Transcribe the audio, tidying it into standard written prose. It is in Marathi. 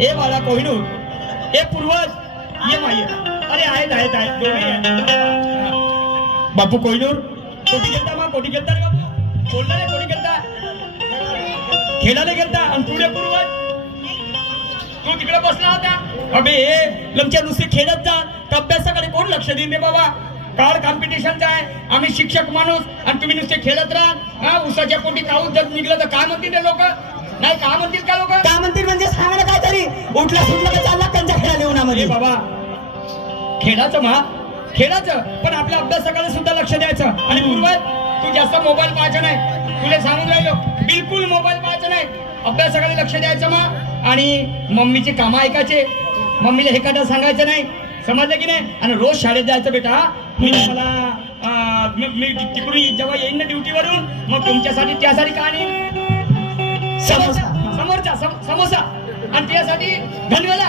ए बाळा कोहिनूर, ए पूर्वज ये माये. अरे आहेत दोघे आहेत. बापू कोहिनूर कोटी गेलता मग कोटी गेलता रे बापू बोलला रे कोटी गेलता खेळायला गेलता आणि पुढे पूर्वज तू तिकडे बसला होता. अबे लमच्या नुसते खेळत जा अभ्यासाकडे कोण लक्ष देईन रे बाबा. काळ कॉम्पिटिशनचा आहे. आम्ही शिक्षक माणूस आणि तुम्ही नुसते खेळत राहा. हा उसाच्या पोटी काऊच जर निघलं तर काय म्हणतील रे लोक. नाही काय म्हणतील का लोक. काय म्हणतील म्हणजे सांगा काय तरी. उठला सुटला तर चालला त्यांच्या खेळाला उन्हामध्ये. बाबा खेळाचं पण आपल्या अभ्यासाकडे सुद्धा लक्ष द्यायचं. आणि पूर्वज तू जास्त मोबाईल पाहायचा नाही. तुला सांगून राहिलो बिलकुल मोबाईल पाहायचा नाही. अभ्यासाकडे लक्ष द्यायचं मग. आणि मम्मीचे कामं ऐकायचे. मम्मीला हे काढा सांगायचं नाही. समजलं की नाही. आणि रोज शाळेत जायचं बेटा. मी तिकडून जेव्हा येईन ना ड्युटीवरून मग तुमच्यासाठी त्यासाठी का नाही समोसा आणि त्यासाठी धन्यवाद.